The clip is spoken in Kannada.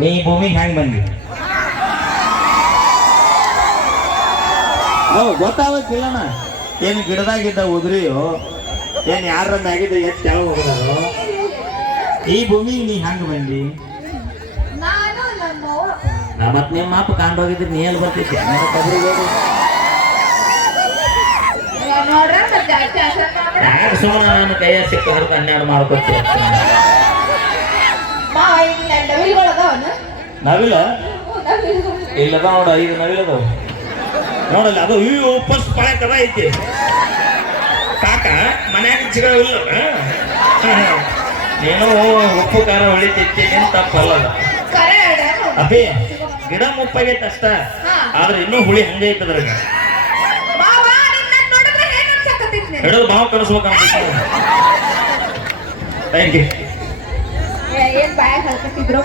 ನೀ ಭೂಮಿಗೆ ಹೆಂಗ್ ಬಂದಿ ಗೊತ್ತಾಗಕ್ಕಿಲ್ಲಣ್ಣ ಏನು ಗಿಡದಾಗಿದ್ದ ಉದ್ರಿಯೋ ಏನ್ ಯಾರ ಮ್ಯಾಗಿದ್ದ ಎತ್ತು ಯಾವ ಹೋಗೋದಾರೋ ಈ ಭೂಮಿಗೆ ನೀ ಹೆಂಗ್ ಬಂದಿ ಮತ್ ನಿಮ್ಮ ಮಾಪ ಕಾಂಡೋಗಿದ್ರೆ ನೀ ಎಲ್ಲಿ ಬರ್ತಿದ್ದೆ ಸುಮ್ಮನೆ ನಾನು ಕೈಯ ಸಿಕ್ಕ ಹೊರತು 12 ಮಾಡ್ಕೊತೀವಿ ನವಿಲ ಇಲ್ಲದ ನೋಡ 5 ನವಿಲದ ನೋಡಲ್ಲ ಅದು ಫಸ್ಟ್ ಪಳೆ ಕದ ಐತಿ ಕಾಕ ಮನ್ಯಾಗ ಸಿಗಲ್ಲ ನೀನು ಉಪ್ಪು ಖಾರ ಹೊಳಿತೈತಿ ನೀನು ತಪ್ಪಲ್ಲ ಅಭಿ ಗಿಡ ಮುಪ್ಪಾಗೈತೆ ಅಷ್ಟ ಆದ್ರೆ ಇನ್ನೂ ಹುಳಿ ಹಂಗೆ ಐತದ್ರಾಗ ಹಿಡಿದು ಮಾವು ಕಳಿಸ್ಬೇಕಂತ ಥ್ಯಾಂಕ್ ಯು